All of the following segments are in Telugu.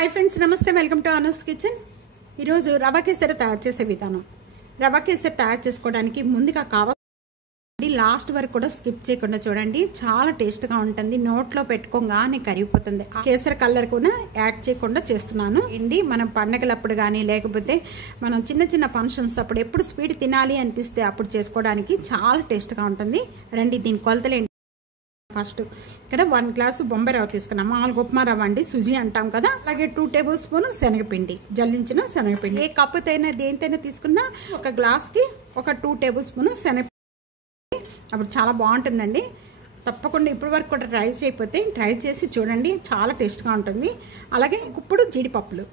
हाई फ्रेंड्स नमस्ते वेलकम टू अनुस किचन ఈరోజు రవ కేసరి తయారు చేసే విధానం రవ కేసరి తయారు చేసుకోవడానికి ముందుగా కావాలి లాస్ట్ వరకు కూడా స్కిప్ చేయకుండా చూడండి చాలా టేస్ట్ గా ఉంటుంది నోట్లో పెట్టుకోగానే కరిగిపోతుంది కేసరి కలర్ కూడా యాడ్ చేయకుండా చేస్తున్నాను ఇండి మనం పండగలప్పుడు గానీ లేకపోతే మనం చిన్న చిన్న ఫంక్షన్స్ అప్పుడు ఎప్పుడు స్వీట్ తినాలి అనిపిస్తే అప్పుడు చేసుకోవడానికి చాలా టేస్ట్ గా ఉంటుంది రండి దీని కొలతలు ఫస్ట్ ఇక్కడ 1 గ్లాసు బొంబాయి రవ్వ తీసుకున్నాం మామూలుగా ఉప్మా రవ్వ అండి సుజీ అంటాం కదా అలాగే 2 టేబుల్ స్పూన్ శనగపిండి జల్లించిన శనగపిండి ఏ కప్పుతైనా దేనితైనా తీసుకున్నా ఒక గ్లాస్కి ఒక 2 టేబుల్ స్పూన్ శనగపిండి అప్పుడు చాలా బాగుంటుందండి తప్పకుండా ఇప్పటి వరకు కూడా ట్రై చేసి చూడండి చాలా టేస్ట్గా ఉంటుంది అలాగే ఇప్పుడు జీడిపప్పులు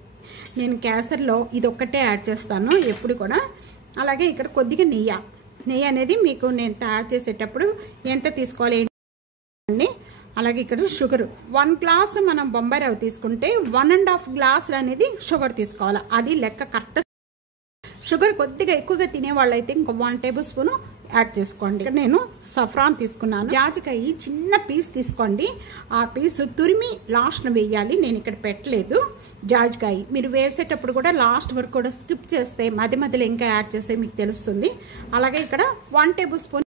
నేను కేసరిలో ఇది ఒక్కటే యాడ్ చేస్తాను ఎప్పుడు కూడా అలాగే ఇక్కడ కొద్దిగా నెయ్యి అనేది మీకు నేను తయారు చేసేటప్పుడు ఎంత తీసుకోవాలి అలాగే ఇక్కడ షుగర్ 1 గ్లాస్ మనం బొంబాయి రవ్వ తీసుకుంటే 1.5 గ్లాసులు అనేది షుగర్ తీసుకోవాలి అది లెక్క కరెక్ట్ షుగర్ కొద్దిగా ఎక్కువగా తినే వాళ్ళైతే ఇంకో 1 టేబుల్ స్పూన్ యాడ్ చేసుకోండి ఇక్కడ నేను సఫ్రాన్ తీసుకున్నాను జాజికాయ చిన్న పీస్ తీసుకోండి ఆ పీస్ తురిమి లాస్ట్ను వేయాలి నేను ఇక్కడ పెట్టలేదు జాజికాయ మీరు వేసేటప్పుడు కూడా లాస్ట్ వరకు కూడా స్కిప్ చేస్తే మధ్యలో ఇంకా యాడ్ చేస్తే మీకు తెలుస్తుంది అలాగే ఇక్కడ 1 టేబుల్ స్పూన్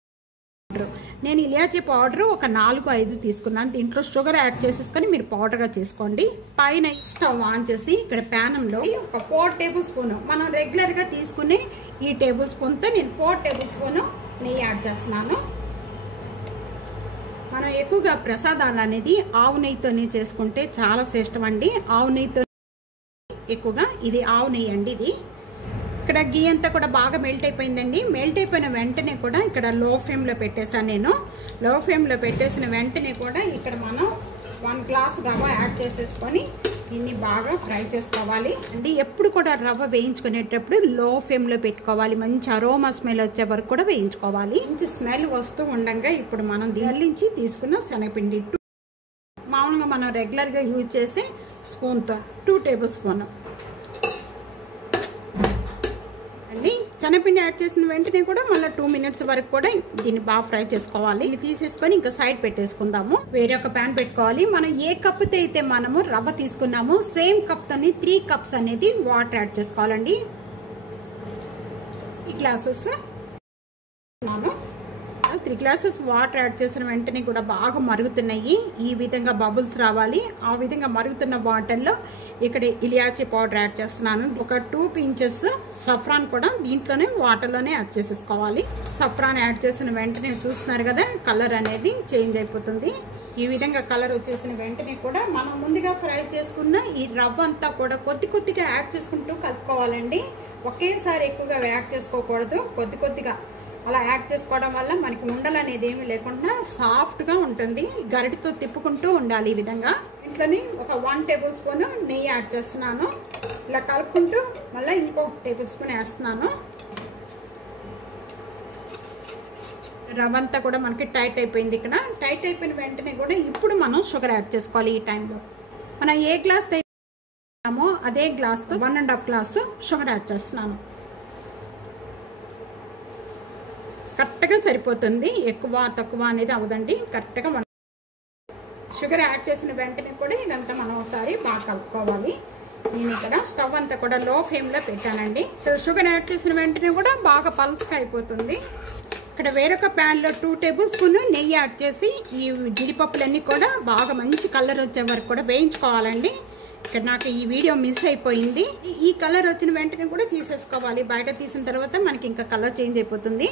నేను ఇలాచీ పౌడర్ ఒక 4-5 తీసుకున్నాను దీంట్లో షుగర్ యాడ్ చేసేసుకొని మీరు పౌడర్గా చేసుకోండి పైన స్టవ్ ఆన్ చేసి ఇక్కడ ప్యానంలో ఒక 4 టేబుల్ స్పూన్ మనం రెగ్యులర్గా తీసుకునే ఈ టేబుల్ స్పూన్తో నేను 4 టేబుల్ స్పూన్ నెయ్యి యాడ్ చేస్తున్నాను మనం ఎక్కువగా ప్రసాదాలు అనేది ఆవు నెయ్యితోనే చేసుకుంటే చాలా శ్రేష్టం అండి ఆవు నెయ్యితో ఎక్కువగా ఇది ఆవు నెయ్యి అండి ఇది ఇక్కడ గీ అంతా కూడా బాగా మెల్ట్ అయిపోయిందండి మెల్ట్ అయిపోయిన వెంటనే కూడా ఇక్కడ లో ఫ్లేమ్లో పెట్టేసాను నేను లో ఫ్లేమ్లో పెట్టేసిన వెంటనే కూడా ఇక్కడ మనం 1 గ్లాస్ రవ్వ యాడ్ చేసేసుకొని దీన్ని బాగా ఫ్రై చేసుకోవాలి అండి ఎప్పుడు కూడా రవ్వ వేయించుకునేటప్పుడు లో ఫ్లేమ్లో పెట్టుకోవాలి మంచి అరోమా స్మెల్ వచ్చే వరకు కూడా వేయించుకోవాలి మంచి స్మెల్ వస్తూ ఉండగా ఇప్పుడు మనం దీనించి తీసుకున్న శనగపిండి మామూలుగా మనం రెగ్యులర్గా యూజ్ చేసే స్పూన్తో 2 టేబుల్ స్పూన్ శనగపిండి యాడ్ చేసిన వెంటనే కూడా మళ్ళీ 2 మినిట్స్ వరకు కూడా దీన్ని బాగా ఫ్రై చేసుకోవాలి ఇది తీసేసుకొని ఇంకా సైడ్ పెట్టేసుకుందాము వేరొక ప్యాన్ పెట్టుకోవాలి మనం ఏ కప్పుతో అయితే మనము రవ్వ తీసుకున్నామో సేమ్ కప్ తోని 3 కప్స్ అనేది వాటర్ యాడ్ చేసుకోవాలండి ఈ గ్లాసెస్ 3 గ్లాసెస్ వాటర్ యాడ్ చేసిన వెంటనే కూడా బాగా మరుగుతున్నాయి ఈ విధంగా బబుల్స్ రావాలి ఆ విధంగా మరుగుతున్న వాటర్లో ఇక్కడ ఇలాచీ పౌడర్ యాడ్ చేస్తున్నాను ఒక 2 పించెస్ సఫ్రాన్ కూడా దీంట్లోనే వాటర్లోనే యాడ్ చేసేసుకోవాలి సఫ్రాన్ యాడ్ చేసిన వెంటనే చూస్తున్నారు కదా కలర్ అనేది చేంజ్ అయిపోతుంది ఈ విధంగా కలర్ వచ్చేసిన వెంటనే కూడా మనం ముందుగా ఫ్రై చేసుకున్న ఈ రవ్వ అంతా కూడా కొద్దిగా యాడ్ చేసుకుంటూ కలుపుకోవాలండి ఒకేసారి ఎక్కువగా యాడ్ చేసుకోకూడదు కొద్దిగా అలా యాడ్ చేసుకోవడం వల్ల మనకి ఉండలు అనేది ఏమీ లేకుండా సాఫ్ట్గా ఉంటుంది గరిటితో తిప్పుకుంటూ ఉండాలి ఈ విధంగా ఇంట్లోని ఒక 1 టేబుల్ స్పూన్ నెయ్యి యాడ్ చేస్తున్నాను ఇలా కలుపుకుంటూ మళ్ళీ ఇంకో టేబుల్ స్పూన్ వేస్తున్నాను రవ్వ అంతా కూడా మనకి టైట్ అయిపోయింది ఇక్కడ టైట్ అయిపోయిన వెంటనే కూడా ఇప్పుడు మనం షుగర్ యాడ్ చేసుకోవాలి ఈ టైంలో మనం ఏ గ్లాస్ తీసుకున్నామో అదే గ్లాస్తో 1.5 గ్లాస్ షుగర్ యాడ్ చేస్తున్నాను కరెక్ట్గా సరిపోతుంది ఎక్కువ తక్కువ అనేది అవదండి కరెక్ట్గా షుగర్ యాడ్ చేసిన వెంటనే కూడా ఇదంతా మనం ఒకసారి బాగా కలుపుకోవాలి నేను ఇక్కడ స్టవ్ అంతా కూడా లో ఫ్లేమ్లో పెట్టానండి షుగర్ యాడ్ చేసిన వెంటనే కూడా బాగా పల్స్గా అయిపోతుంది ఇక్కడ వేరొక ప్యాన్లో 2 టేబుల్ స్పూన్ నెయ్యి యాడ్ చేసి ఈ జీడిపప్పులన్నీ కూడా బాగా మంచి కలర్ వచ్చే వరకు కూడా వేయించుకోవాలండి ఇక్కడ నాకు ఈ వీడియో మిస్ అయిపోయింది ఈ కలర్ వచ్చిన వెంటనే కూడా తీసేసుకోవాలి బయట తీసిన తర్వాత మనకి ఇంకా కలర్ చేంజ్ అయిపోతుంది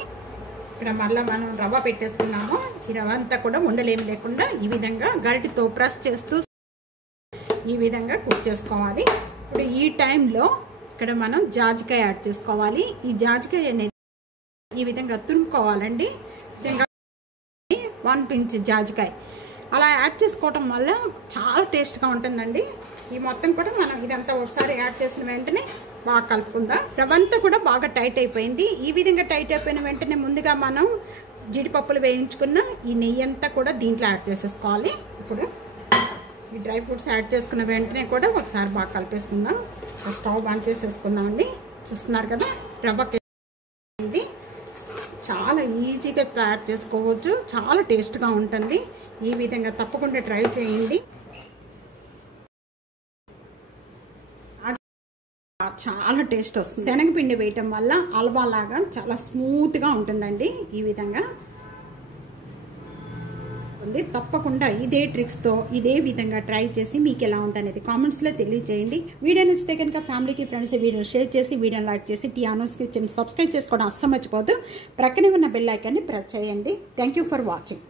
ఇక్కడ మళ్ళీ మనం రవ్వ పెట్టేస్తున్నాము ఈ రవ్వ అంతా కూడా ఉండలేమి లేకుండా ఈ విధంగా గరిటితో ప్రెస్ చేస్తూ ఈ విధంగా కుక్ చేసుకోవాలి ఇప్పుడు ఈ టైంలో ఇక్కడ మనం జాజికాయ యాడ్ చేసుకోవాలి ఈ జాజికాయ అనేది ఈ విధంగా తురుముకోవాలండి 1 పించ్ జాజికాయ అలా యాడ్ చేసుకోవటం వల్ల చాలా టేస్ట్గా ఉంటుందండి ఈ మొత్తం కూడా మనం ఇదంతా ఒకసారి యాడ్ చేసిన వెంటనే బాగా కలుపుకుందాం రవ్వ అంతా కూడా బాగా టైట్ అయిపోయింది ఈ విధంగా టైట్ అయిపోయిన వెంటనే ముందుగా మనం జీడిపప్పులు వేయించుకున్న ఈ నెయ్యి అంతా కూడా దీంట్లో యాడ్ చేసేసుకోవాలి ఇప్పుడు ఈ డ్రై ఫ్రూట్స్ యాడ్ చేసుకున్న వెంటనే కూడా ఒకసారి బాగా కలిపేసుకుందాం స్టవ్ ఆన్ చేసేసుకుందాం అండి చూస్తున్నారు కదా రవ్వ చాలా ఈజీగా తయారు చేసుకోవచ్చు చాలా టేస్ట్గా ఉంటుంది ఈ విధంగా తప్పకుండా ట్రై చేయండి చాలా టేస్ట్ వస్తుంది. శనగపిండి వేయటం వల్ల హల్వా లాగా చాలా స్మూత్గా ఉంటుందండి. ఈ విధంగా ఉంది. తప్పకుండా ఇదే ట్రిక్స్తో ఇదే విధంగా ట్రై చేసి మీకు ఎలా ఉందనేది కామెంట్స్లో తెలియజేయండి. వీడియో నచ్చితే కనుక ఫ్యామిలీకి ఫ్రెండ్స్ వీడియో షేర్ చేసి వీడియోని లైక్ చేసి టియానోస్ కిచెన్ సబ్స్క్రైబ్ చేసుకోవడం అస్సలు మర్చిపోద్దు. ప్రక్కనే ఉన్న బెల్ ఐకాన్ని ప్రెస్ చేయండి. Thank you for watching.